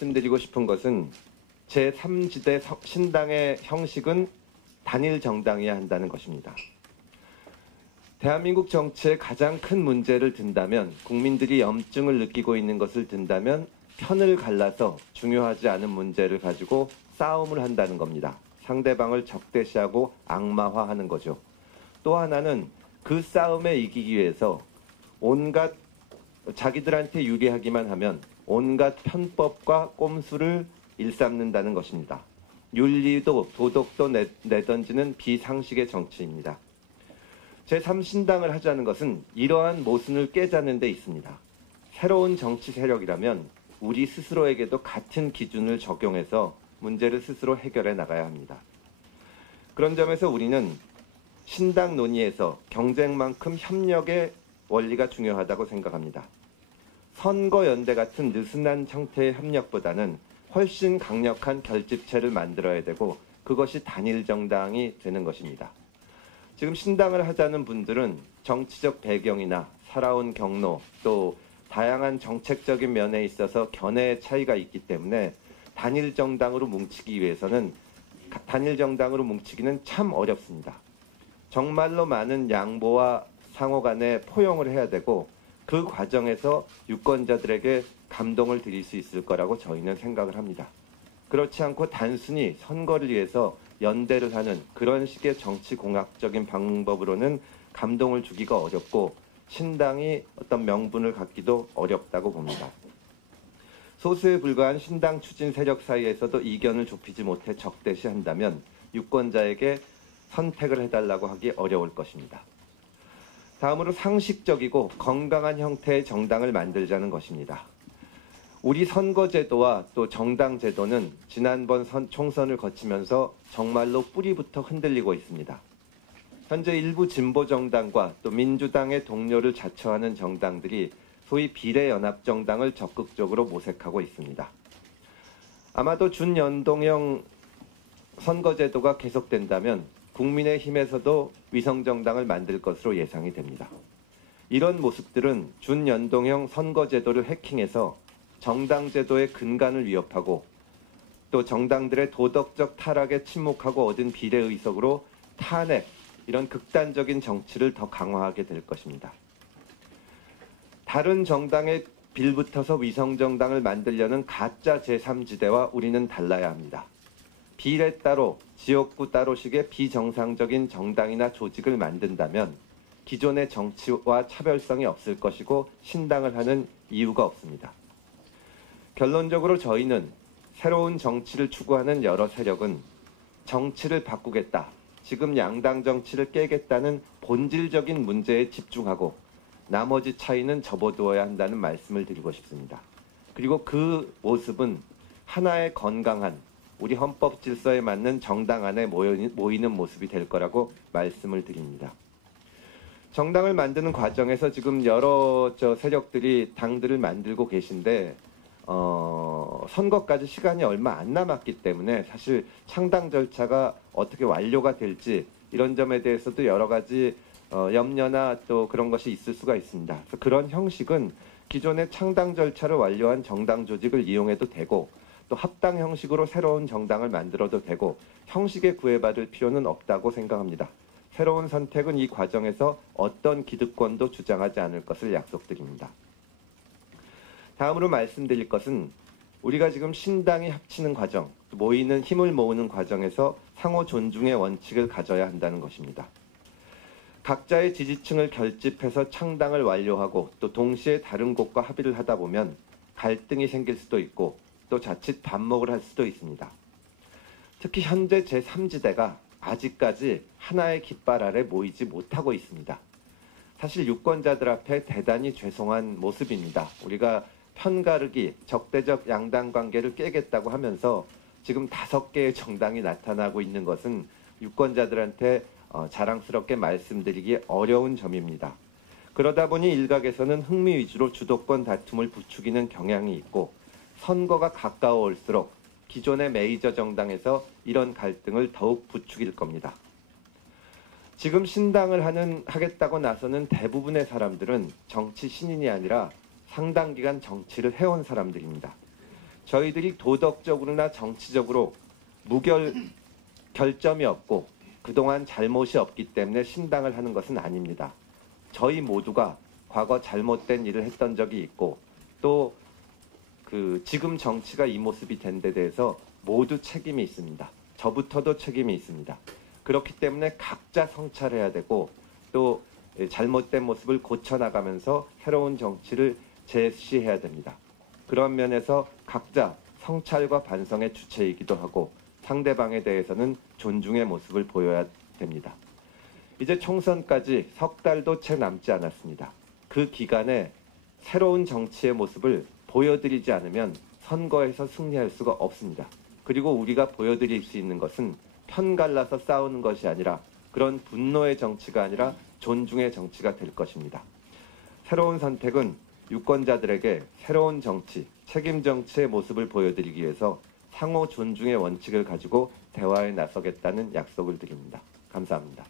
말씀드리고 싶은 것은 제3지대 신당의 형식은 단일 정당이어야 한다는 것입니다. 대한민국 정치의 가장 큰 문제를 든다면, 국민들이 염증을 느끼고 있는 것을 든다면 편을 갈라서 중요하지 않은 문제를 가지고 싸움을 한다는 겁니다. 상대방을 적대시하고 악마화하는 거죠. 또 하나는 그 싸움에 이기기 위해서 온갖 자기들한테 유리하기만 하면 온갖 편법과 꼼수를 일삼는다는 것입니다. 윤리도 도덕도 내던지는 비상식의 정치입니다. 제3신당을 하자는 것은 이러한 모순을 깨자는 데 있습니다. 새로운 정치 세력이라면 우리 스스로에게도 같은 기준을 적용해서 문제를 스스로 해결해 나가야 합니다. 그런 점에서 우리는 신당 논의에서 경쟁만큼 협력의 원리가 중요하다고 생각합니다. 선거연대 같은 느슨한 형태의 협력보다는 훨씬 강력한 결집체를 만들어야 되고 그것이 단일 정당이 되는 것입니다. 지금 신당을 하자는 분들은 정치적 배경이나 살아온 경로 또 다양한 정책적인 면에 있어서 견해의 차이가 있기 때문에 단일 정당으로 뭉치기는 참 어렵습니다. 정말로 많은 양보와 상호 간에 포용을 해야 되고 그 과정에서 유권자들에게 감동을 드릴 수 있을 거라고 저희는 생각을 합니다. 그렇지 않고 단순히 선거를 위해서 연대를 하는 그런 식의 정치공학적인 방법으로는 감동을 주기가 어렵고 신당이 어떤 명분을 갖기도 어렵다고 봅니다. 소수에 불과한 신당 추진 세력 사이에서도 이견을 좁히지 못해 적대시한다면 유권자에게 선택을 해달라고 하기 어려울 것입니다. 다음으로 상식적이고 건강한 형태의 정당을 만들자는 것입니다. 우리 선거제도와 또 정당제도는 지난번 총선을 거치면서 정말로 뿌리부터 흔들리고 있습니다. 현재 일부 진보정당과 또 민주당의 동료를 자처하는 정당들이 소위 비례연합정당을 적극적으로 모색하고 있습니다. 아마도 준연동형 선거제도가 계속된다면 국민의힘에서도 위성정당을 만들 것으로 예상이 됩니다. 이런 모습들은 준연동형 선거제도를 해킹해서 정당제도의 근간을 위협하고 또 정당들의 도덕적 타락에 침묵하고 얻은 비례의석으로 탄핵, 이런 극단적인 정치를 더 강화하게 될 것입니다. 다른 정당에 빌붙어서 위성정당을 만들려는 가짜 제3지대와 우리는 달라야 합니다. 비례 따로, 지역구 따로식의 비정상적인 정당이나 조직을 만든다면 기존의 정치와 차별성이 없을 것이고 신당을 하는 이유가 없습니다. 결론적으로 저희는 새로운 정치를 추구하는 여러 세력은 정치를 바꾸겠다, 지금 양당 정치를 깨겠다는 본질적인 문제에 집중하고 나머지 차이는 접어두어야 한다는 말씀을 드리고 싶습니다. 그리고 그 모습은 하나의 건강한 우리 헌법 질서에 맞는 정당 안에 모이는 모습이 될 거라고 말씀을 드립니다. 정당을 만드는 과정에서 지금 여러 세력들이 당들을 만들고 계신데 선거까지 시간이 얼마 안 남았기 때문에 사실 창당 절차가 어떻게 완료가 될지 이런 점에 대해서도 여러 가지 염려나 또 그런 것이 있을 수가 있습니다. 그래서 그런 형식은 기존의 창당 절차를 완료한 정당 조직을 이용해도 되고 또 합당 형식으로 새로운 정당을 만들어도 되고 형식에 구애받을 필요는 없다고 생각합니다. 새로운 선택은 이 과정에서 어떤 기득권도 주장하지 않을 것을 약속드립니다. 다음으로 말씀드릴 것은 우리가 지금 신당이 합치는 과정, 힘을 모으는 과정에서 상호 존중의 원칙을 가져야 한다는 것입니다. 각자의 지지층을 결집해서 창당을 완료하고 또 동시에 다른 곳과 합의를 하다 보면 갈등이 생길 수도 있고 또 자칫 반목을 할 수도 있습니다. 특히 현재 제3지대가 아직까지 하나의 깃발 아래 모이지 못하고 있습니다. 사실 유권자들 앞에 대단히 죄송한 모습입니다. 우리가 편가르기, 적대적 양당 관계를 깨겠다고 하면서 지금 5개의 정당이 나타나고 있는 것은 유권자들한테 자랑스럽게 말씀드리기 어려운 점입니다. 그러다 보니 일각에서는 흥미 위주로 주도권 다툼을 부추기는 경향이 있고 선거가 가까워올수록 기존의 메이저 정당에서 이런 갈등을 더욱 부추길 겁니다. 지금 신당을 하겠다고 나서는 대부분의 사람들은 정치 신인이 아니라 상당 기간 정치를 해온 사람들입니다. 저희들이 도덕적으로나 정치적으로 결점이 없고 그동안 잘못이 없기 때문에 신당을 하는 것은 아닙니다. 저희 모두가 과거 잘못된 일을 했던 적이 있고 또 지금 정치가 이 모습이 된 데 대해서 모두 책임이 있습니다. 저부터도 책임이 있습니다. 그렇기 때문에 각자 성찰해야 되고 또 잘못된 모습을 고쳐나가면서 새로운 정치를 제시해야 됩니다. 그런 면에서 각자 성찰과 반성의 주체이기도 하고 상대방에 대해서는 존중의 모습을 보여야 됩니다. 이제 총선까지 석 달도 채 남지 않았습니다. 그 기간에 새로운 정치의 모습을 보여드리지 않으면 선거에서 승리할 수가 없습니다. 그리고 우리가 보여드릴 수 있는 것은 편갈라서 싸우는 것이 아니라 그런 분노의 정치가 아니라 존중의 정치가 될 것입니다. 새로운 선택은 유권자들에게 새로운 정치, 책임 정치의 모습을 보여드리기 위해서 상호 존중의 원칙을 가지고 대화에 나서겠다는 약속을 드립니다. 감사합니다.